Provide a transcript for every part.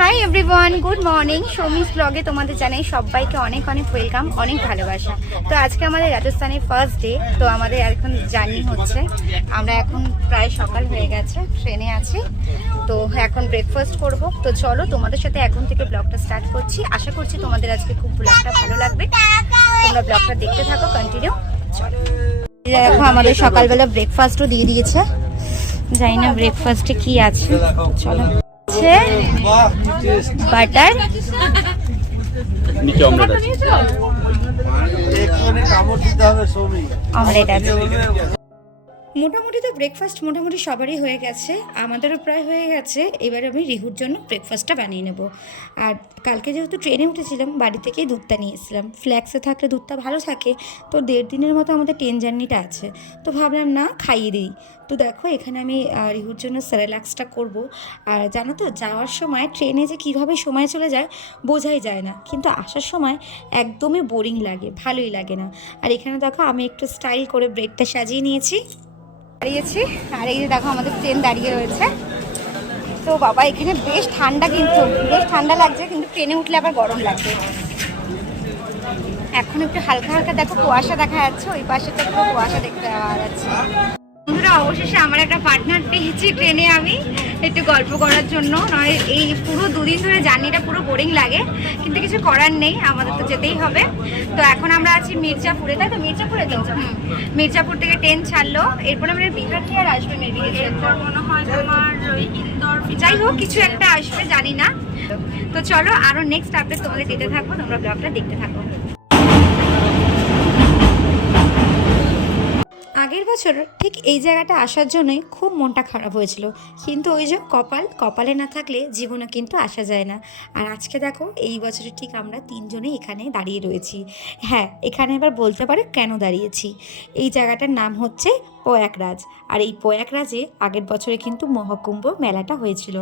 Hi everyone good morning Soumi's ব্লগে তোমাদের জানাই সবাইকে অনেক অনেক ওয়েলকাম অনেক ভালোবাসা। তো আজকে আমাদের রাজস্থানের ফার্স্ট ডে তো আমাদের এখন জার্নি হচ্ছে। আমরা এখন প্রায় সকাল হয়ে গেছে ট্রেনে আছি। তো এখন ব্রেকফাস্ট করব। তো চলো তোমাদের সাথে এখন থেকে ব্লগটা স্টার্ট করছি। আশা করছি তোমাদের আজকে খুব ব্লগটা ভালো লাগবে। তোমরা ব্লগটা দেখতে থাকো কন্টিনিউ চলো। দেখো আমাদের সকালবেলা ব্রেকফাস্টও দিয়ে দিয়েছে। জানি না ব্রেকফাস্টে কি আছে। চলো। আছে বাটার। নিচে অমলেট আছে। অমলেট আছে। মোটামুটি তো ব্রেকফাস্ট মোটামুটি সবারই হয়ে গেছে। আমাদেরও প্রায় হয়ে গেছে। এবার আমি রিহুর জন্য ব্রেকফাস্টটা বানিয়ে নেব। আর কালকে যেহেতু ট্রেনে উঠেছিলাম, বাড়ি থেকেই দুধটা নিয়ে এসেছিলাম। ফ্ল্যাক্সে থাকলে দুধটা ভালো থাকে। তো দেড় দিনের মতো আমাদের ট্রেন জার্নিটা আছে। তো ভাবলাম, না, খাইয়ে দিই। তো দেখো, এখানে আমি রিহুর জন্য স্যারেলাক্সটা করব। আর জানো তো, যাওয়ার সময় ট্রেনে যে কীভাবে সময় চলে যায়, বোঝাই যায় না। কিন্তু আসার সময় একদমই বোরিং লাগে, ভালোই লাগে না। আর এখানে দেখো, আমি একটু স্টাইল করে ব্রেডটা সাজিয়ে নিয়েছি। দাঁড়িয়েছি। আর এই যে দেখো আমাদের ট্রেন দাঁড়িয়ে রয়েছে। তো বাবা, এখানে বেশ ঠান্ডা কিন্তু, বেশ ঠান্ডা লাগছে, কিন্তু ট্রেনে উঠলে আবার গরম লাগবে। এখন একটু হালকা হালকা দেখো, কুয়াশা দেখা যাচ্ছে, ওই পাশে তো কুয়াশা দেখতে পাওয়া যাচ্ছে। বন্ধুরা অবশেষে আমার একটা পার্টনার পেয়েছি ট্রেনে আমি। একটু গল্প করার জন্য নয় এই পুরো দুদিন ধরে জার্নিটা পুরো বোরিং লাগে কিন্তু কিছু করার নেই আমাদের তো যেতেই হবে। তো এখন আমরা আছি মির্জাপুরে তাই তো? মির্জাপুরে তো? মির্জাপুর থেকে ট্রেন ছাড়লো। এরপরে আমরা বিহার থেকে আর আসবে মনে হয় তোমার ইন্দোর যাই হোক কিছু একটা আসবে জানি না। তো চলো আরও নেক্সট আপডেট তোমাদের দিতে থাকব তোমরা ব্লগটা দেখতে থাকো। বছর ঠিক এই জায়গাটা আসার জন্যই খুব মনটা খারাপ হয়েছিল। কিন্তু ওই যে কপাল, কপালে না থাকলে জীবনে কিন্তু আসা যায় না। আর আজকে দেখো, এই বছরে ঠিক আমরা তিনজনেই এখানে দাঁড়িয়ে রয়েছি। হ্যাঁ এখানে এবার বলতে পারে কেন দাঁড়িয়েছি? এই জায়গাটার নাম হচ্ছে প্রয়াগরাজ আর এই প্রয়াগরাজে আগের বছরে কিন্তু মহাকুম্ভ মেলাটা হয়েছিল।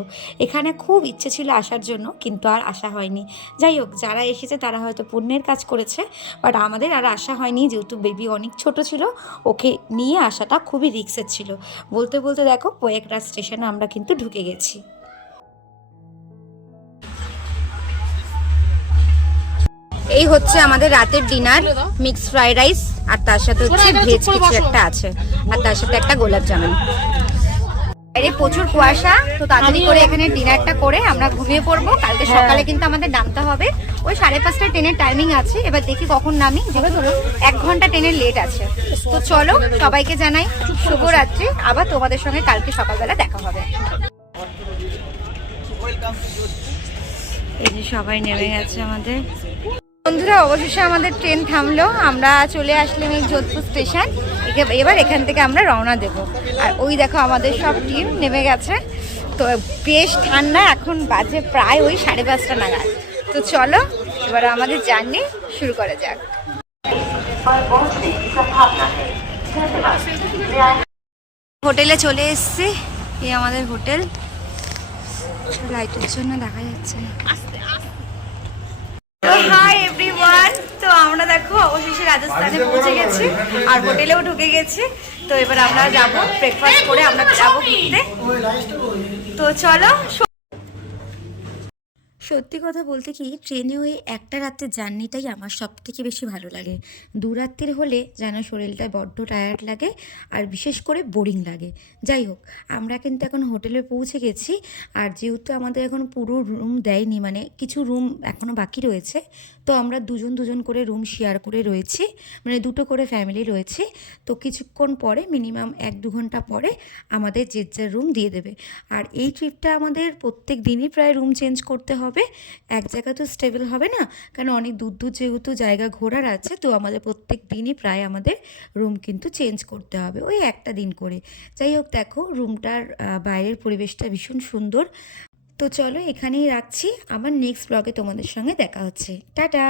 এখানে খুব ইচ্ছে ছিল আসার জন্য, কিন্তু আর আসা হয়নি। যাই হোক, যারা এসেছে তারা হয়তো পুণ্যের কাজ করেছে বাট আমাদের আর আসা হয়নি, যেহেতু বেবি অনেক ছোট ছিল, ওকে নিয়ে আসাটা খুবই রিক্সের ছিল। বলতে বলতে দেখো প্রয়াগরাজ স্টেশনে আমরা কিন্তু ঢুকে গেছি। এই হচ্ছে আমাদের রাতের ডিনার মিক্স ফ্রাইড রাইস আর তার সাথে হচ্ছে ভেজ কিছু একটা আছে। আর তার সাথে একটা গোলাপ জামুন। বাইরে প্রচুর কুয়াশা তো তাড়াতাড়ি করে এখানে ডিনারটা করে আমরা ঘুমিয়ে পড়ব। কালকে সকালে কিন্তু আমাদের নামতে হবে। ওই সাড়ে পাঁচটা ট্রেনের টাইমিং আছে। এবার দেখি কখন নামি। যেটা ধরো এক ঘণ্টা ট্রেনের লেট আছে। তো চলো সবাইকে জানাই শুভরাত্রি। আবার তোমাদের সঙ্গে কালকে সকালবেলা দেখা হবে। এই যে সবাই নেমে গেছে আমাদের। বন্ধুরা, অবশেষে আমাদের ট্রেন থামলো। আমরা চলে আসলাম এই যোধপুর স্টেশন। এবার এখান থেকে আমরা রওনা দেব। আর ওই দেখো আমাদের সব টিম নেমে গেছে। তো বেশ ঠান্ডা, এখন বাজে প্রায় ওই সাড়ে পাঁচটা নাগাদ। তো চলো, এবার আমাদের জার্নি শুরু করা যাক। হোটেলে চলে এসেছি। এই আমাদের হোটেল। লাইটের জন্য দেখা যাচ্ছে এভরিওয়ান তো আমরা দেখো অবশেষে রাজস্থানে পৌঁছে গেছি। আর হোটেলেও ঢুকে গেছি। তো এবার আমরা যাব ব্রেকফাস্ট করে আমরা যাব ঘুরতে। তো চলো সত্যি কথা বলতে কি, ট্রেনে ওই একটা রাতের জার্নিটাই আমার সব থেকে বেশি ভালো লাগে। দু রাত্রির হলে যেন শরীরটা বড্ড টায়ার্ড লাগে আর বিশেষ করে বোরিং লাগে। যাই হোক, আমরা কিন্তু এখন হোটেলে পৌঁছে গেছি আর যেহেতু আমাদের এখন পুরো রুম দেয়নি মানে কিছু রুম এখনও বাকি রয়েছে, তো আমরা দুজন দুজন করে রুম শেয়ার করে রয়েছি মানে দুটো করে ফ্যামিলি রয়েছে, তো কিছুক্ষণ পরে মিনিমাম এক দু ঘণ্টা পরে আমাদের যে যার রুম দিয়ে দেবে। আর এই ট্রিপটা আমাদের প্রত্যেক দিনই প্রায় রুম চেঞ্জ করতে হবে। এক জায়গা তো স্টেবল হবে না। কারণ অনেক দূর দূর যেহেতু জায়গা ঘোরার আছে, তো আমাদের প্রত্যেক দিনই প্রায় আমাদের রুম কিন্তু চেঞ্জ করতে হবে, ওই একটা দিন করে। যাই হোক, দেখো রুমটার বাইরের পরিবেশটা ভীষণ সুন্দর। তো চলো এখানেই রাখছি আমার নেক্সট ব্লগে তোমাদের সঙ্গে দেখা হচ্ছে। টাটা!